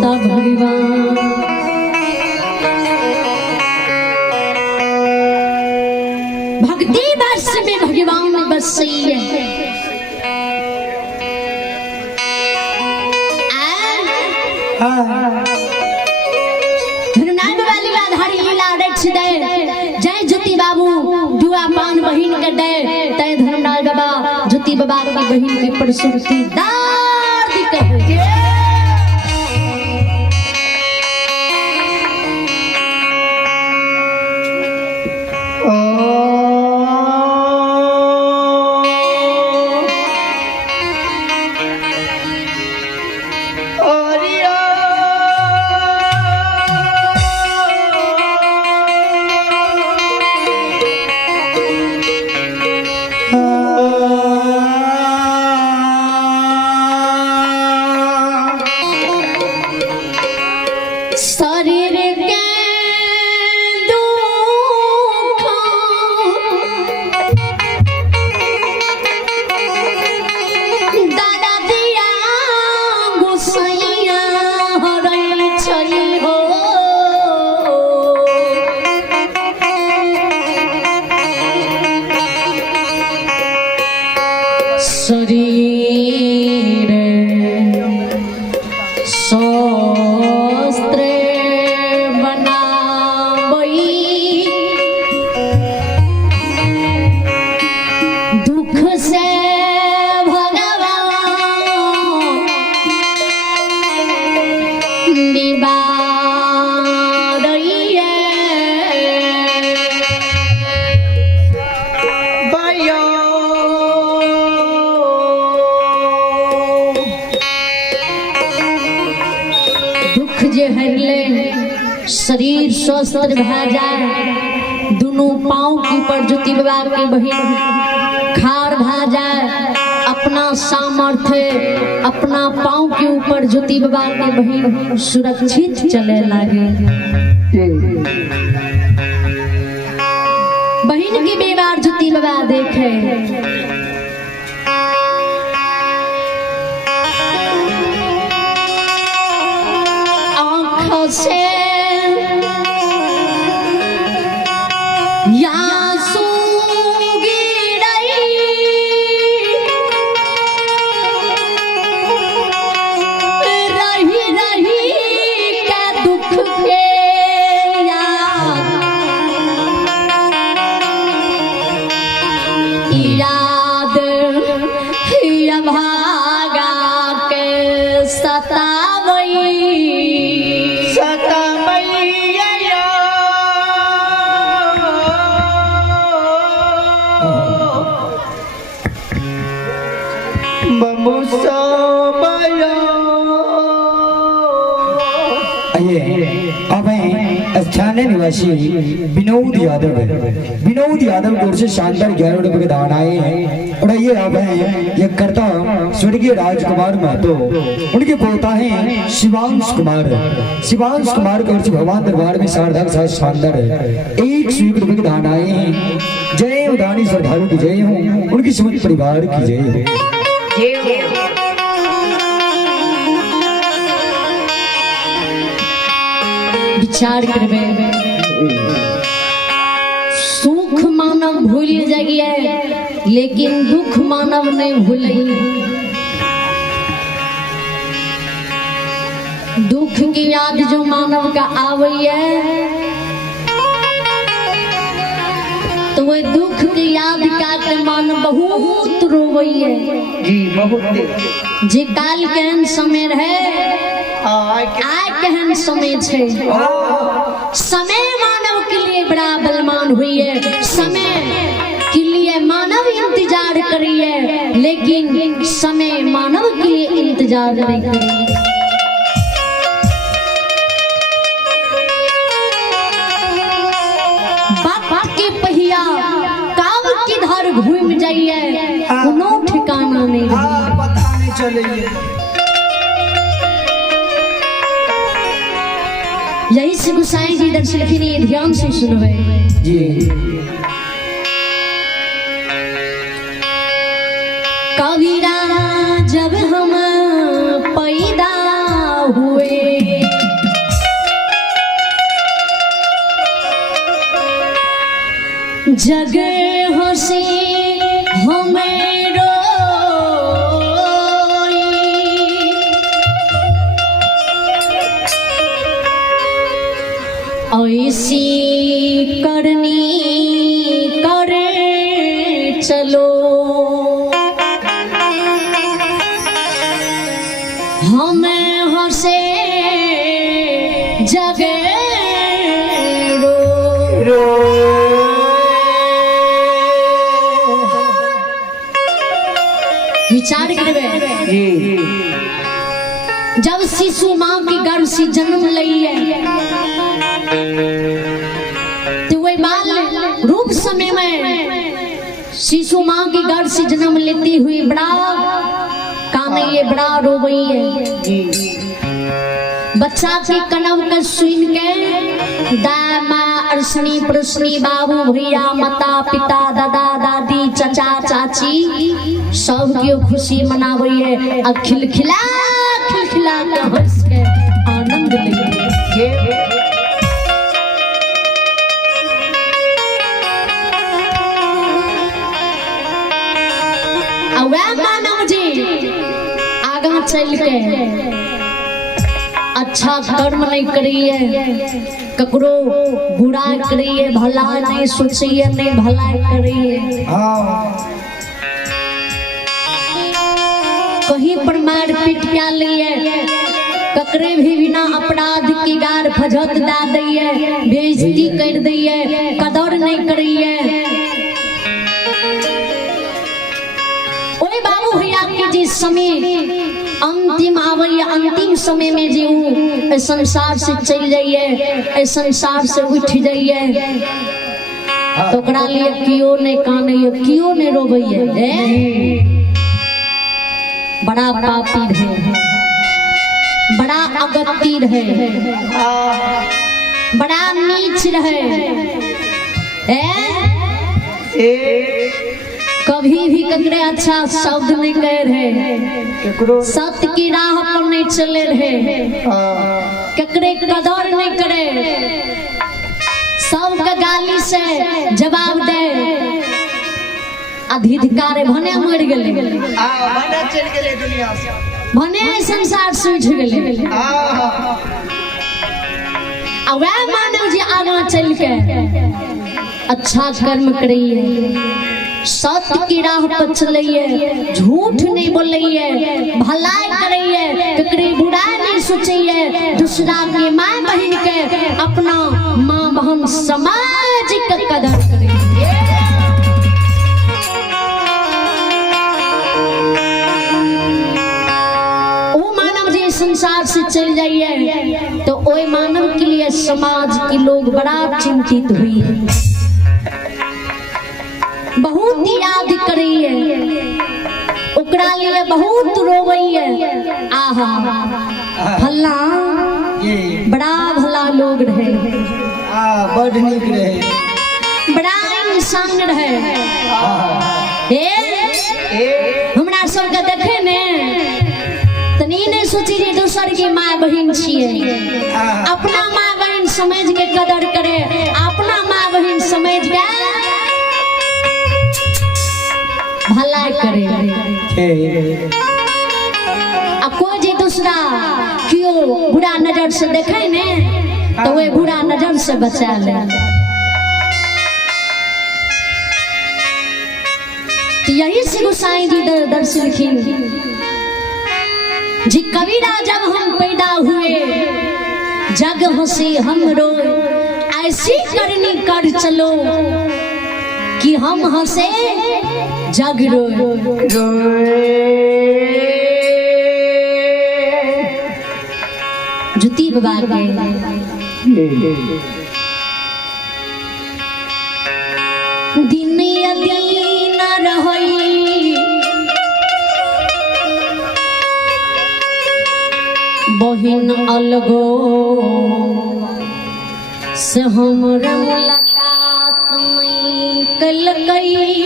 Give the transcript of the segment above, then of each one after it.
तब भगवान भक्ति वर्ष में भगवान बसई है। जय ज्योति बाबू दुआ पान बहिन के दे तय धर्मराज बाबा ज्योति बाबा की बहिन के प्रसूति दाद कहे। शरीर शस्त्र बनावई दुख से भगवान निवारइए बायो शरीर स्वस्थ भा जाए दोनों पाँव के ऊपर ज्योति बाबा के बहिन खार भा जाए अपना सामर्थ्य अपना पाँव के ऊपर ज्योति बाबा के बहिन सुरक्षित चले लगे। बहिन की व्यवहार ज्योति बाबा देखे आँखों से याद भागा के सतावई स्थानीय निवासी विनोद यादव है। विनोद यादव की ओर से शानदार 11 रुपए के दान आए हैं और ये अब है ये करता स्वर्गीय राजकुमार महतो उनके पोता हैं शिवांश कुमार। शिवांश कुमार की ओर से भगवान दरबार में शानदार है 101 रुपए के दान आए हैं। जय उदानी श्रद्धालु की जय हो, उनकी समस्त परिवार की जय हो। विचार करबे सुख मानव भूल जाइए लेकिन दुख मानव नहीं भूलई। दुख की याद जो मानव का आवैया तो वह दुख की याद का मन बहुत रोवैया जी बहुत जे काल केहन समय रहे आय केहन समय छे। समय मानव के लिए बड़ा बलवान हुई है। समय के लिए मानव इंतजार करिए लेकिन समय मानव के लिए इंतजार नहीं करिए। बाप के पहिया काव किधर घूम जाइए कोनो ठिकाना नहीं पता नहीं चलिए। यही से गोसाई जी दर्शन लिखिए ध्यान से सुनो जी। कबीरा जब हम पैदा हुए जगह हसी हमें रोई, ऐसी करनी करे चलो, हमें हंसे जगे रो। विचार करबे, जब शिशु माँ की गर्भ से जन्म लिया तो वही बाल रूप समय में शिशु माँ की गर्भ से जन्म लेती हुई बड़ा कानैये, बड़ा रोवैये। बच्चा के कनव के सुन के दामा अरसनी पुरुषनी बाबू भैया माता पिता दादा दादी चाचा चाची सब के खुशी मनावैये, अब खिलखिला खिलखिला के हंस के आनंद ले। मानव जी आगा चल के अच्छा कर्म नहीं करिए, ककरो बुरा करिए, भला नहीं सोचिए, नहीं भला करिए। कहीं पर मार पीट क्या लिए, ककरे भी बिना अपराध की गार फजत दा दिए, बेइज्जती कर दिए, कदर नहीं करिए। जिस समय अंतिम आवैया, अंतिम समय में जीऊ संसार से चल जाइए, संसार से उठ जाइए, तो ओकरा लिए क्यों नहीं कानैये, क्यों नहीं रोवैये? बड़ा पापी है, बड़ा अगत्ती है, बड़ा नीच रहे, कभी भी ककरे अच्छा शब्द नहीं कह रहे, सत्य की राह पर नहीं चले रहे, ककरे कदर नहीं करे, सबका गाली से जवाब दे, अधिकार भने मर गए, भने संसार से उठ गए। वह मानव जी आगा चल के अच्छा कर्म करिए, सत्य की राह पर चलिए, झूठ नहीं बोलिए, भलाई करिए, ककरे बुराई नहीं सोचिए, दूसरा के माँ बहन के अपना माँ बहन समाज का कदर करिए। वो मानव जी संसार से चल जाइए तो वो मानव के लिए समाज के लोग बड़ा चिंतित हुई है, बहुत याद करिए, ओकरा लिए बहुत रोवैये। आहा भला बड़ा भला लोग रहे, बड़ नीक रहे, बड़ा इंसान रहे। हमरा सबके देखे ने तनी नहीं सोची जे दोसर के माँ बहन छिए, अपना माँ बहन समझ के कदर करे, अपना माँ बहन समझ के भला करे। कोई जी दूसरा क्यों बुरा नजर से देखे ने तो वे बुरा नजर से बचा ले। तो यही से गोसाई जी दर्श लिखी जी, कबीरा जब हम पैदा हुए जग हंसी हम रोए, ऐसी करनी कर चलो कि हम हंसे जग रोए। जुती बाबा के दिन यदि न रही बहिन अलगो से हमरा मुलाकात नहीं कल गई,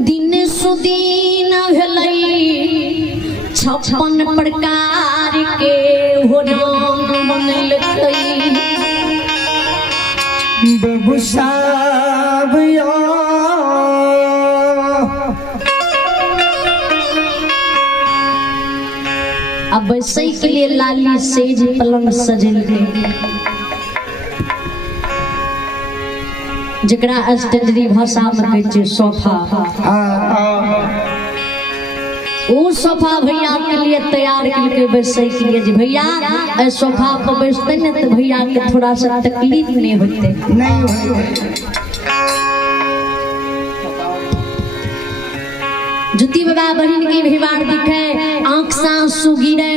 दिन सुदीन भेलै 56 प्रकार के हो रंग बनलकै, बाबू साहब अब बैसै के लिए लाली सेज पलंग सजल गए, जकरा स्टैंडरी भाषा में कहै छै सोफा। वो सोफा भैया के लिए तैयार करके बैसै के लिए, भैया सोफा पर बैठते न तो भैया के थोड़ा सा तकलीफ नहीं होते। नहीं होते। जुती बाबा बहन की भीवार दिखे, आंख से आंसू गिरे,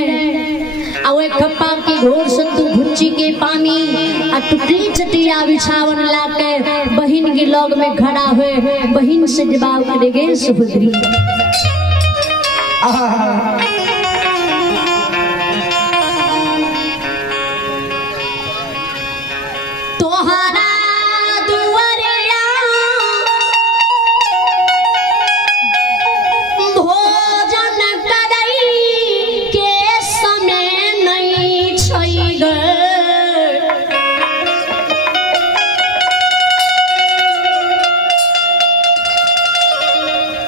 अवे खप्पा के घोर से तू भुच्ची के पानी आ टुकड़ी चटिया बिछावन लाके बहन के लग में खड़ा हुए, बहन से जवाब करेगे सुभद्री। तोहरा दुआरिया भोजन करई के समय नहीं छै गे,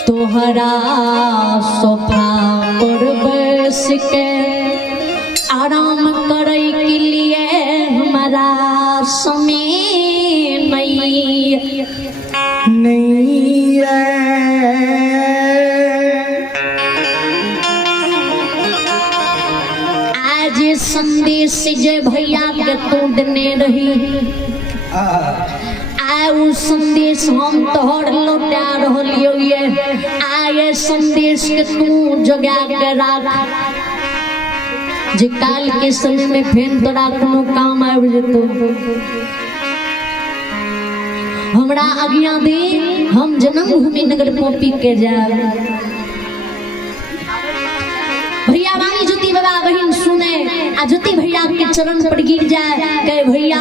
तोहरा सोफा पर बैस के आराम करे के लिए हमारा समय नहीं है। आज संदेश जे भैया के तू देने रही, आउ संदेश हम तोहर लौटा रहलियो ये, आए संदेश के तू जगा के राख, जे काल के समय में फेन तोरा कोनो काम आबि जेतो। हमरा आज्ञा दे, हम जन्मभूमि नगर पोपी के जाब। भैया वाणी जुती बाबा बहन सुने आ जुती भैया के चरण पर गिर जाए, कहे भैया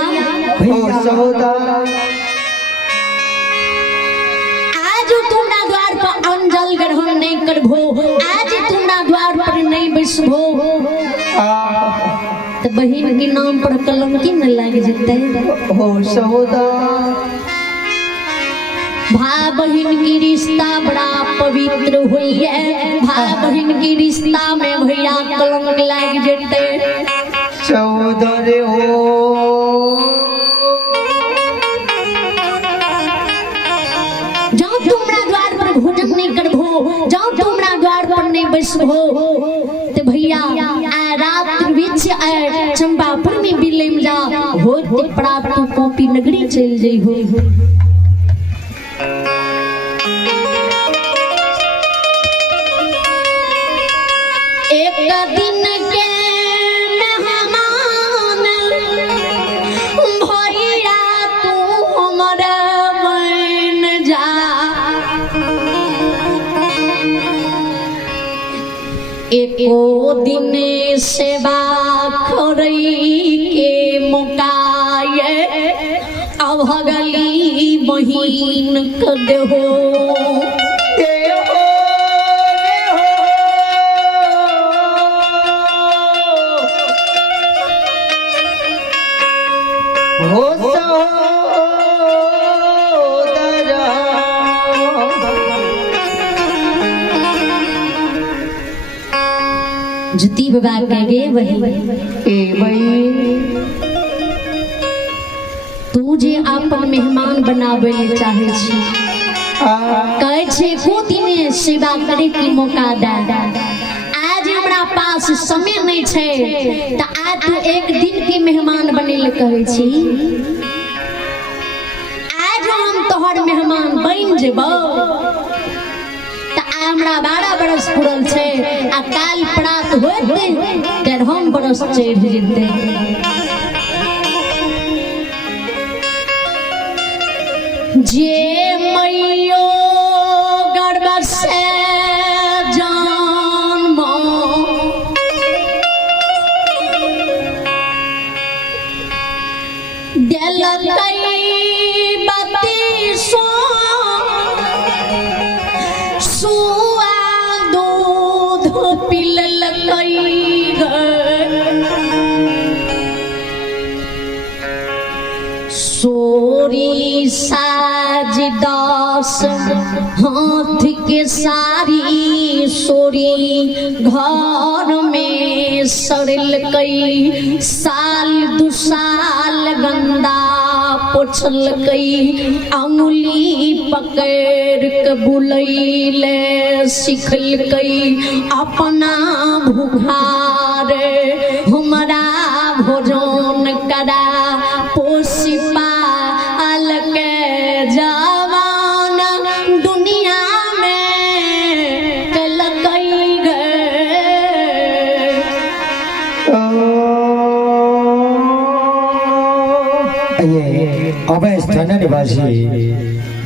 आज तुमरा द्वार पर अंजल ग्रहण नहीं करबो, आज तुमरा द्वार पर नहीं बैसबो तो बहन के नाम पर कलंकी न लग जेते। हो सहोदा भाई बहन की रिश्ता बड़ा पवित्र हुई है, भाई बहन की रिश्ता में भैया कलंक लग जेते। चौधरी हो जाओ तुमरा द्वार पर भोजन नहीं करबो, जाओ तुमरा द्वार पर नहीं बैसबो तो भैया आ रात बीच चंपापुर में बिलेम जा होते प्राप्त पोपी नगरी चल जाइ हो। एक दिन के मेहमान भैया तू हमरा बन जा, एको दिन सेवा करई के मुकाए, अब हगली बहिन कर देहो। जुती बाबा कहे वही तू जे अपन मेहमान बनावे ले चाहे छी, कहे छे को दिन सेवा करे के मौका दे, आज हमरा पास समय नहीं छे त आज तू एक दिन के मेहमान बने ले कहे छी, आज हम तोहर मेहमान बन जेबो हमरा 12 बरस पुरल छे आ काल प्रात होते 13 बरस चढ़ जेते। जे मैयो गर्भ से जन्म देलकै बत्ती सो साज दास हाथ के सारी सोरी घर में सड़ल कई साल दू साल गंदा पोछल कई अंगुली पकड़ के बुलैले सिखल कई अपना भुखार हमरा भोजन करा पोसी पाल के जवान दुनिया में कल कई अब स्थानीय निवासी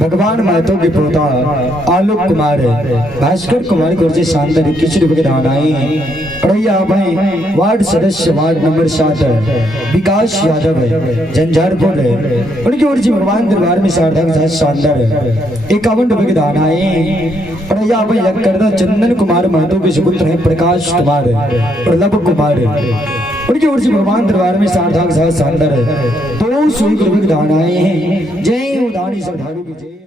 भगवान महतो के पोता आलोक कुमार भास्कर कुमार को से शानदार 21 रुपए के दान आए और ये आप हैं वार्ड सदस्य वार्ड नंबर 7 विकास यादव झंझारपुर उनकी ओर से भगवान दरबार में सार्थक शानदार 51 रुपए के दान आए और ये आप यज्ञ करता चंदन कुमार महतो के सुपुत्र हैं प्रकाश कुमार और लव कुमार उनकी ओर से भगवान दरबार में सार्थक शानदार 200 रुपए के दान आए हैं। जय उदानी श्रद्धालु की जय।